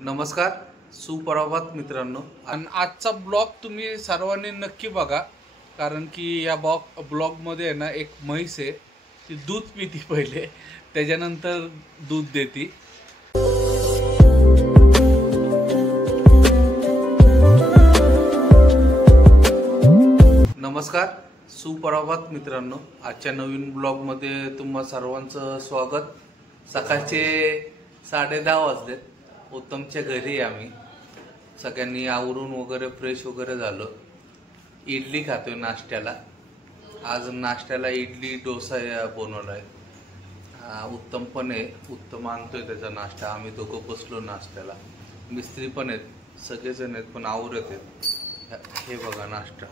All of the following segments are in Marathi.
नमस्कार, सुप्रभात मित्रांनो. आणि आजचा ब्लॉग तुम्ही सर्वांनी नक्की बघा, कारण की या ब्लॉगमध्ये आहे ना एक म्हैस आहे. ती दूध पिती पहिले, त्याच्यानंतर दूध देती. नमस्कार, सुप्रभात मित्रांनो. आजच्या नवीन ब्लॉगमध्ये तुम्हा सर्वांचं स्वागत. सकाळचे 10:30 वाजलेत. उत्तमच्या घरी आम्ही सगळ्यांनी आवरून वगैरे फ्रेश वगैरे झालो. इडली खातोय नाश्त्याला. आज नाश्त्याला इडली डोसा बनवलाय. उत्तम पण आहे, उत्तम आणतोय त्याचा नाश्ता. आम्ही दोघं बसलो नाश्त्याला. मिस्त्री पण आहेत, सगळेजण आहेत, पण आवरत आहेत. हे बघा नाश्ता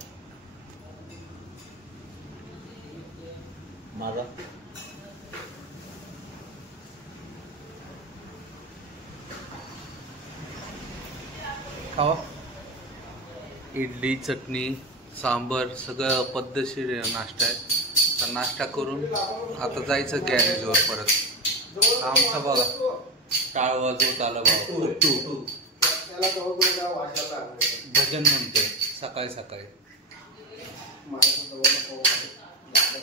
माझा. खावा. इडली, चटणी, सांबर सगळं पद्धतशीर नाश्ता आहे. तर नाश्ता करून आता जायचं गॅरेजवर परत. आमचा बघा टाळ वाजवत आला बाबा. भजन म्हणतोय सकाळी सकाळी.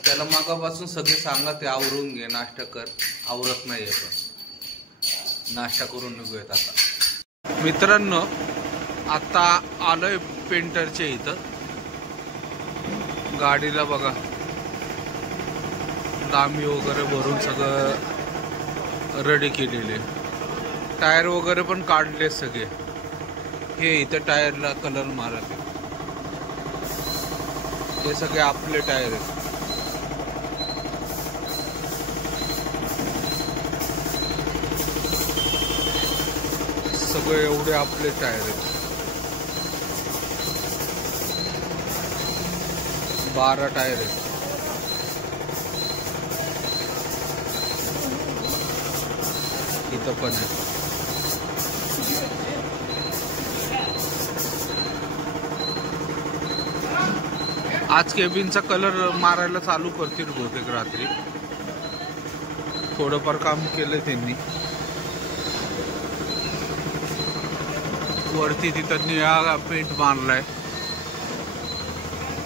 त्याला मागापासून सगळे सांगा ते आवरून घे, नाश्ता कर. आवरत नाहीये, पण नाश्ता करून निघूयात आता. मित्रांनो, आता आलोय पेंटरच्या इथं. गाडीला बघा लांबी वगैरे भरून सगळं रेडी केलेले. टायर वगैरे पण काढले सगळे. हे इथं टायरला कलर मारत आहे. हे सगळे आपले टायर आहेत. सगळे एवढे आपले टायर आहेत. 12 टायर आहेत. इथं पण आहे. आज केबिनचा कलर मारायला चालू करतील बहुतेक रात्री. थोडंफार काम केलं त्यांनी. वरती तिथं निळा पेंट मारलाय.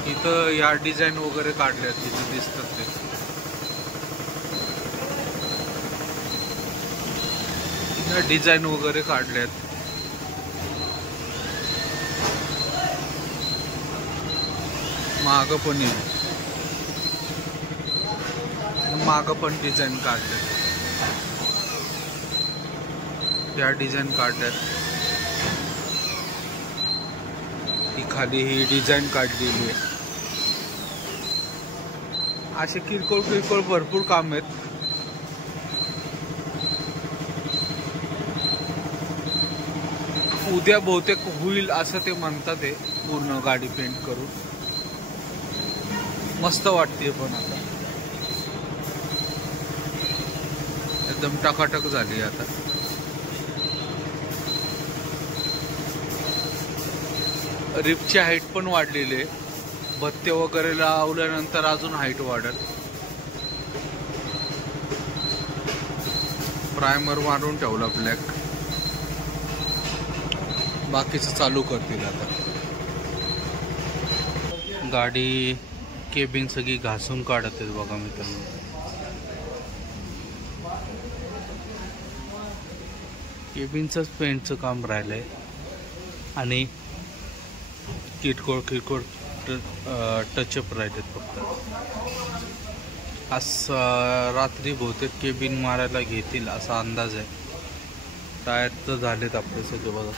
इथं या डिझाईन वगैरे काढल्यात, तिथं दिसतात ते. डिझाईन वगैरे काढल्यात. माग पण माग पण डिझाईन काढल्यात. या डिझाईन काढल्यात. ती खाली ही डिझाईन काढलेली आहे. असे किरकोळ किरकोळ भरपूर काम आहेत. उद्या बहुतेक होईल असं ते म्हणतात. ते पूर्ण गाडी पेंट करून मस्त वाटते. पण आता एकदम टकाटक झाली. आता रिपची हाईट पण वाढलेली आहे. भत्ते वगैरे लावल्यानंतर अजून हाईट वाढेल. प्रायमर मारून ठेवला ब्लॅक. बाकीचं चालू करतील आता. गाडी केबिन सगळी घासून काढत आहेत बघा मित्रांनो. केबिनचंच पेंटचं काम राहिलंय. आणि किरकोळ किरकोळ टचअप राहिलेत फक्त. आज रात्री बहुतेक केबिन मारायला घेतील असा अंदाज आहे. टायर तर झालेत आपले सगळे बघा.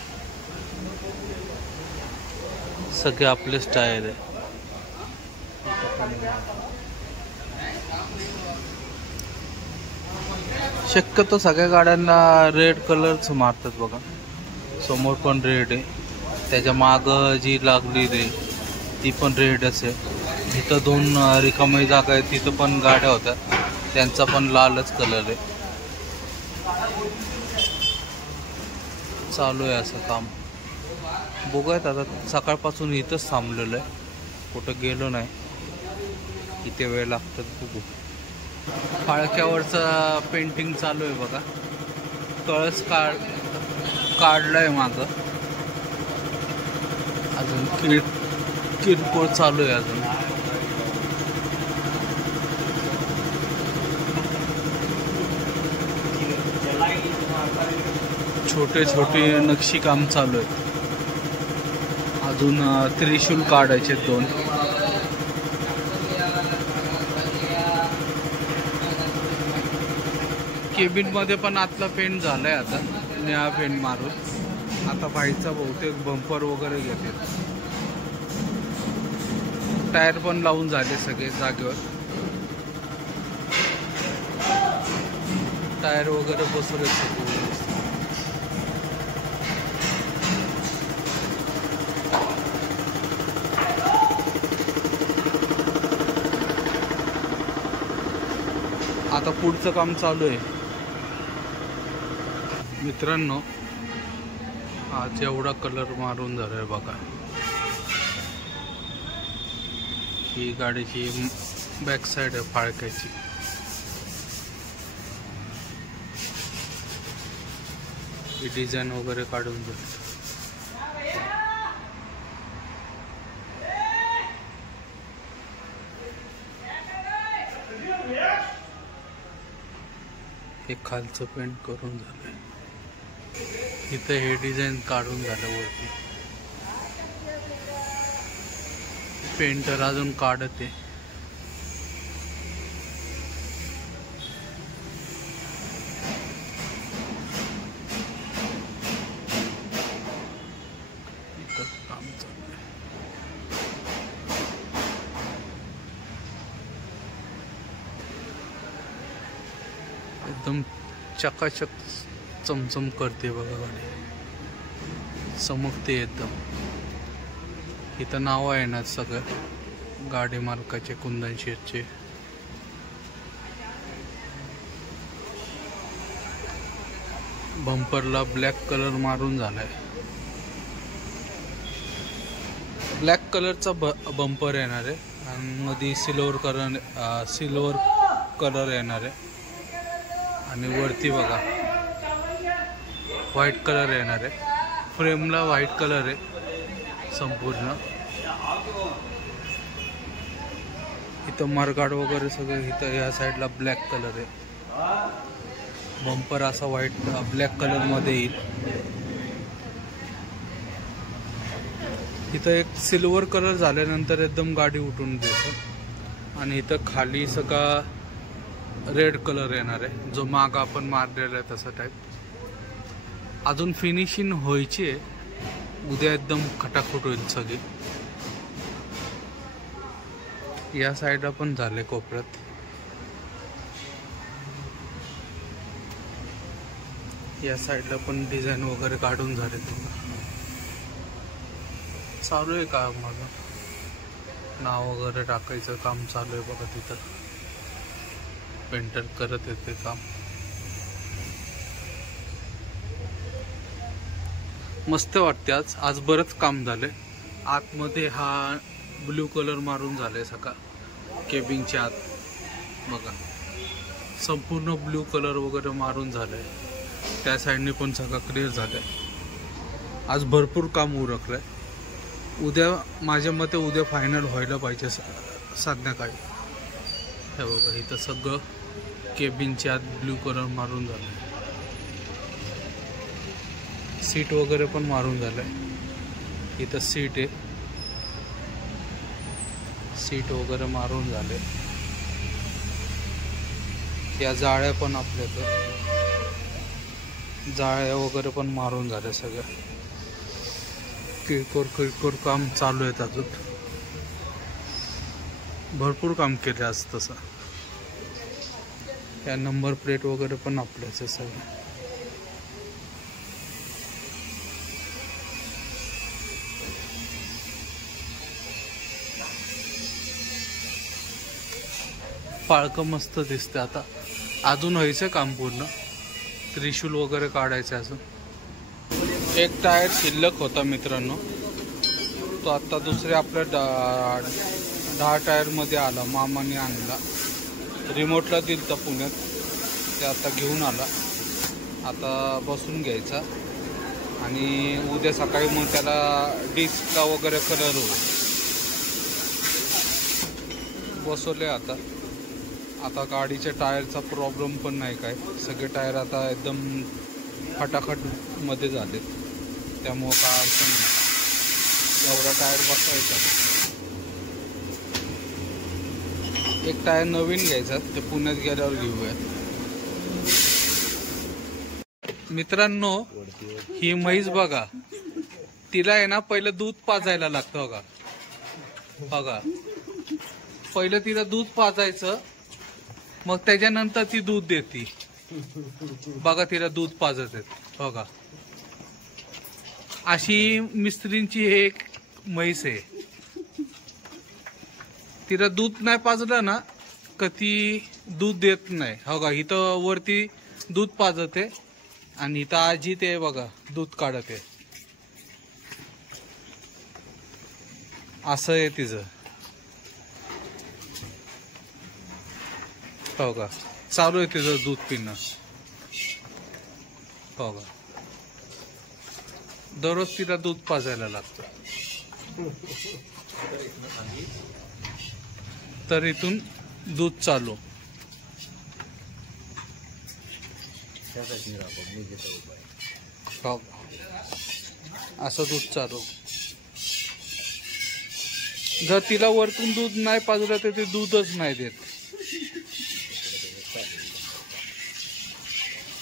सगळे आपलेच टायर आहे. शक्यतो सगळ्या गाड्यांना रेड कलरच मारतात बघा. समोर पण रेड आहे. त्याच्या माग जी लागली रे ती पण रेड असेल. इथं 2 रिकामी जागा आहेत, तिथं पण गाड्या होत्या, त्यांचा पण लालच कलर आहे. चालू आहे असं काम. बघूयात आता. सकाळपासून इथंच थांबलेलं आहे, कुठं गेलो नाही. किती वेळ लागतात बघू. फाळक्यावरचं पेंटिंग चालू आहे बघा. कळस काढलाय माग, अजून किरकोळ चालू आहे अजून. छोटे छोटे नक्षी काम चालू आहे. अजून त्रिशूल काढायचे 2. केबिन मध्ये पण आतला पेंट झालाय आता, निळा पेंट मारून. आता बाहेरचा बहुतेक बंपर वगैरे घेते. टायर पण लावून झाले सगळे जागेवर. टायर वगैरे बसवले सगळे. आता पुढचं काम चालू आहे मित्रांनो. आज एवढा कलर मारून झालाय बघा. ही गाडीची बॅक साइड आहे फाळक्याची. ही डिझाईन वगैरे काढून झाली. हे खालचं पेंट करून झालंय. इथं हे डिझाईन काढून झालं वरती. पेंटर अजून काढते. इथं काम चालू आहे. एकदम चकाचक चमचम करते बघा गाडी, चमकते एकदम. इथं नाव आहे ना सगळं गाडी मालकाचे, कुंदन शेठचे. बंपरला ब्लॅक कलर मारून झालाय. ब्लॅक कलरचा बंपर येणार आहे आणि मध्ये सिल्वर कलर येणार आहे. आणि वरती बघा व्हाईट कलर येणार आहे. फ्रेमला व्हाईट कलर आहे संपूर्ण. इथं मरगाड वगैरे सगळं. इथं या साईडला ब्लॅक कलर आहे. बंपर असा व्हाईट ब्लॅक कलर मध्ये येईल. इथं एक सिल्वर कलर झाल्यानंतर एकदम गाडी उठून देते. आणि इथं खाली सगळा रेड कलर येणार आहे, जो माग आपण मारलेला आहे तसा टाईप. अजून फिनिशिंग व्हायची आहे. उद्या एकदम खटाखट होईल सगळी. या साईडला पण झाले कोपऱ्यात. या साईडला पण डिझाईन वगैरे काढून झाले. चालू आहे काम माझं. नाव वगैरे टाकायचं काम चालू आहे बघा. तिथं पेंटर करत येते काम. मस्त वाटते. आज बरंच काम झालंय. आतमध्ये हा ब्ल्यू कलर मारून झालाय सगळा केबिनच्या आत बघा. संपूर्ण ब्ल्यू कलर वगैरे मारून झालंय. त्या साईडने पण सगळं क्लिअर झालंय. आज भरपूर काम उरकलंय. उद्या माझ्या मते उद्या फायनल व्हायला पाहिजे संध्याकाळी. हे बघा इथं सगळं केबिनच्या आत ब्ल्यू कलर मारून झालंय. सीट वगैरे पण मारून झालंय. इथं सीट आहे. सीट वगैरे मारून झाले. या जाळ्या पण आपल्याकडे जाळ्या वगैरे पण मारून झाल्या सगळ्या. किरकोळ काम चालू आहे. अजून भरपूर काम केले आज तसं. या नंबर प्लेट वगैरे पण आपल्याच सगळं. फाळकं मस्त दिसते. आता अजून व्हायचं काम पूर्ण. त्रिशूल वगैरे काढायचं अजून. एक टायर शिल्लक होता मित्रांनो, तो आता दुसऱ्या आपल्या 10 टायर मध्ये आला. मामाने आणला, रिमोटला दिलता पुण्यात, ते आता घेऊन आला. आता बसून घ्यायचा आणि उद्या सकाळी मग त्याला डिस्कला वगैरे कलर होईल. बसवले आता गाडीच्या टायरचा प्रॉब्लेम पण नाही काय. सगळे टायर आता एकदम फटाफट मध्ये झाले, त्यामुळं काय अडचण नाही. एवढा टायर बसवायचा. एक टायर नवीन घ्यायचा, ते पुण्यात गेल्यावर घेऊया. मित्रांनो, ही म्हैस बघा, तिला आहे ना पहिलं दूध पाजायला लागतं बघा. पहिलं तिला दूध पाजायचं, मग त्याच्यानंतर ती दूध देते. बघा तिला दूध पाजत आहेत बघा. अशी मिस्त्रींची एक म्हैस आहे. तिला दूध नाही पाजलं ना का ती दूध देत नाही. हो का, इथं वरती दूध पाजते आणि इथं आजी ते बघा दूध काढते. असं आहे तिचं. हो का, चालू आहे तिचं दूध पिणं. हो का, दररोज तिला दूध पाजायला लागतं. तर इथून दूध चालू. हो, असं दूध चालू. जर तिला वरतून दूध नाही पाजलं तर ते दूधच नाही देत.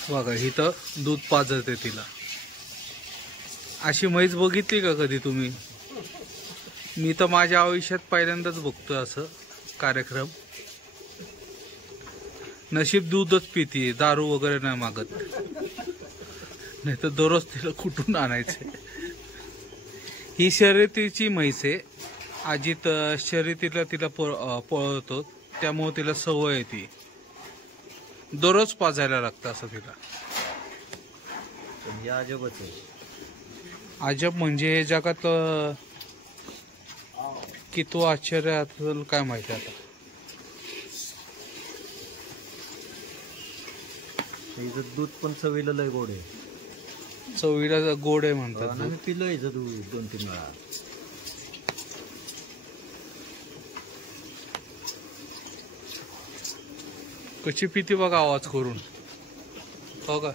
बघा इथं दूध पाजते तिला. अशी म्हैस बघितली का कधी तुम्ही? मी तर माझ्या आयुष्यात पहिल्यांदाच बघतोय असं कार्यक्रम. नशीब दूधच पिती, दारू वगैरे नाही मागत, नाही तर दररोज तिला कुठून आणायचे. ही शर्यतीची म्हैस आहे. आजीत शर्यतीला तिला पळवतो, त्यामुळे तिला सवय आहे. ती दररोज पाजायला लागतं असं तिला. अजबच आहे. अजब म्हणजे जगात किती आश्चर्य असेल काय माहिती. आता हिचं दूध पण चवीला लय गोड आहे. चवीला गोड आहे म्हणतात. मी पिलं हिचं दूध 2-3 वेळा. कशी पिती बघा आवाज करून. हो का,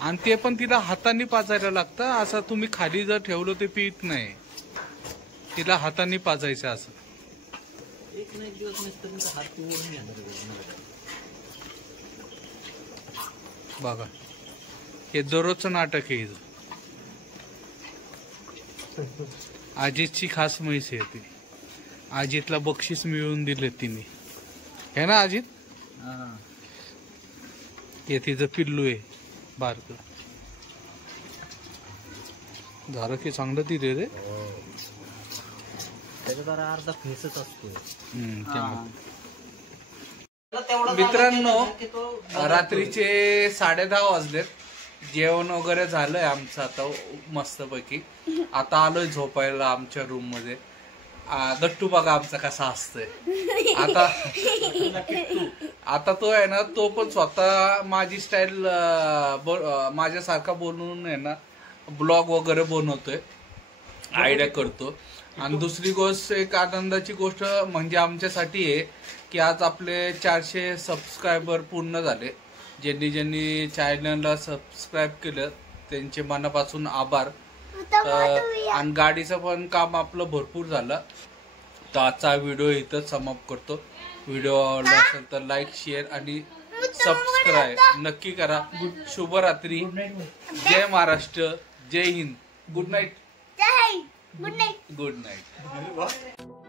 आणि ते पण तिला हाताने पाजायला लागतं. असं तुम्ही खाली जर ठेवलं ते पित नाही. तिला हाताने पाजायचं असं. एक ना एक दिवस हात बघा, हे दररोजचं नाटक आहे. आजीची खास म्हैस आहे ती. आजीतला बक्षीस मिळवून दिले तिने, है ना अजित? हे तिचं पिल्लू आहे बारक. झालं की चांगलं दिले रे. जरा अर्धा फेसच असतो. मित्रांनो, रात्रीचे 10:30 वाजलेत. जेवण वगैरे झालंय आमचं आता मस्तपैकी. आता आलोय झोपायला आमच्या रूम मध्ये. गट्टू बघा आमचा कसा असतोय आता तो आहे ना, तो पण स्वतः माझी स्टाईल माझ्यासारखा बोलून आहे ना ब्लॉग वगैरे बनवतोय, आयडिया करतो. आणि दुसरी गोष्ट, एक आनंदाची गोष्ट म्हणजे आमच्यासाठी आहे की आज आपले 400 सबस्क्रायबर पूर्ण झाले. ज्यांनी चॅनलला सबस्क्राईब केलं त्यांचे मनापासून आभार. आणि गाडीचं पण काम आपलं भरपूर झालं. तर आजचा व्हिडिओ इथं समाप्त करतो. व्हिडिओ आवडला असेल तर लाईक, शेअर आणि सबस्क्राईब नक्की करा. शुभरात्री. जय महाराष्ट्र, जय Hind. Good night. Good night. Good night.